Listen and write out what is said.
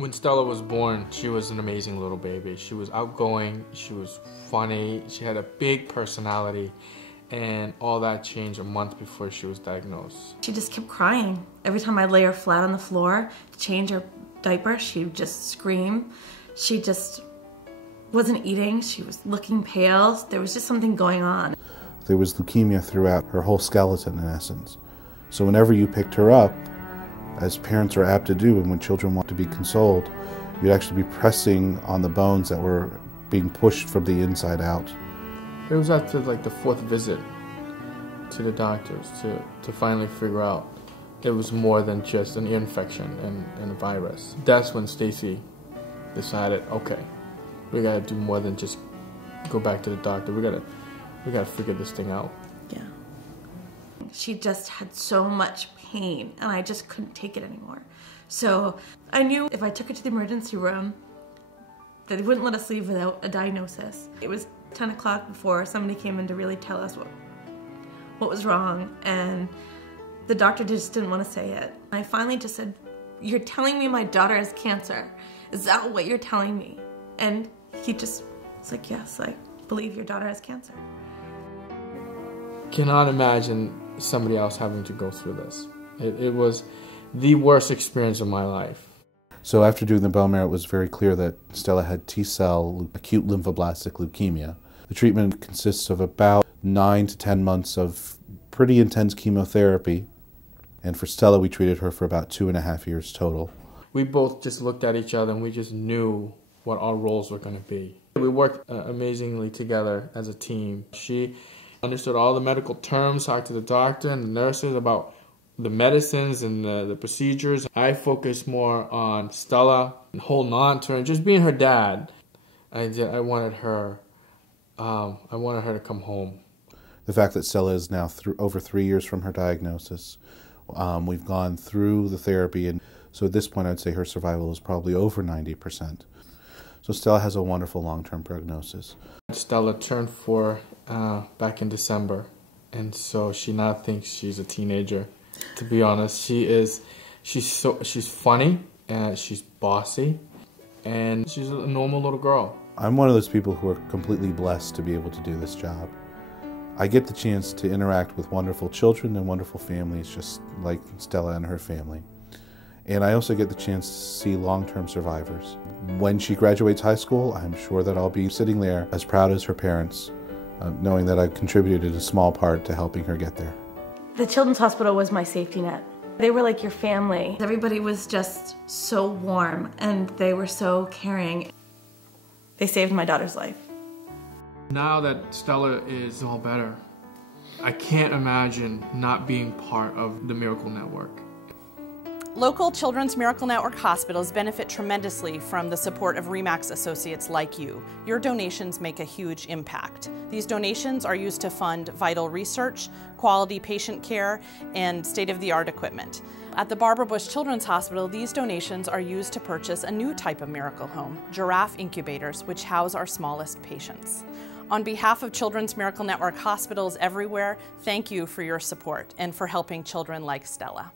When Stella was born, she was an amazing little baby. She was outgoing, she was funny, she had a big personality, and all that changed a month before she was diagnosed. She just kept crying. Every time I'd lay her flat on the floor to change her diaper, she would just scream. She just wasn't eating, she was looking pale. There was just something going on. There was leukemia throughout her whole skeleton, in essence. So whenever you picked her up, as parents are apt to do, and when children want to be consoled, you'd actually be pressing on the bones that were being pushed from the inside out. It was after like the 4th visit to the doctors to finally figure out it was more than just an ear infection and a virus. That's when Stacy decided, okay, we gotta do more than just go back to the doctor. We gotta figure this thing out. Yeah. She just had so much pain, and I just couldn't take it anymore. So I knew if I took her to the emergency room, that they wouldn't let us leave without a diagnosis. It was 10 o'clock before somebody came in to really tell us what was wrong, and the doctor just didn't want to say it. I finally just said, "You're telling me my daughter has cancer? Is that what you're telling me?" And he just was like, "Yes, I believe your daughter has cancer." Cannot imagine somebody else having to go through this. It was the worst experience of my life. So after doing the bone marrow, it was very clear that Stella had T-cell acute lymphoblastic leukemia. The treatment consists of about 9 to 10 months of pretty intense chemotherapy. And for Stella, we treated her for about 2.5 years total. We both just looked at each other and we just knew what our roles were going to be. We worked amazingly together as a team. She understood all the medical terms, talked to the doctor and the nurses about the medicines and the procedures. I focused more on Stella and holding on to her and just being her dad. I wanted her to come home. The fact that Stella is now over 3 years from her diagnosis, we've gone through the therapy, and so at this point I'd say her survival is probably over 90%. So Stella has a wonderful long-term prognosis. Stella turned 4 back in December, and so she now thinks she's a teenager. To be honest, she's funny, and she's bossy, and she's a normal little girl. I'm one of those people who are completely blessed to be able to do this job. I get the chance to interact with wonderful children and wonderful families, just like Stella and her family. And I also get the chance to see long-term survivors. When she graduates high school, I'm sure that I'll be sitting there as proud as her parents, knowing that I've contributed a small part to helping her get there. The Children's Hospital was my safety net. They were like your family. Everybody was just so warm, and they were so caring. They saved my daughter's life. Now that Stella is all better, I can't imagine not being part of the Miracle Network. Local Children's Miracle Network hospitals benefit tremendously from the support of RE/MAX associates like you. Your donations make a huge impact. These donations are used to fund vital research, quality patient care, and state-of-the-art equipment. At the Barbara Bush Children's Hospital, these donations are used to purchase a new type of miracle home, giraffe incubators, which house our smallest patients. On behalf of Children's Miracle Network hospitals everywhere, thank you for your support and for helping children like Stella.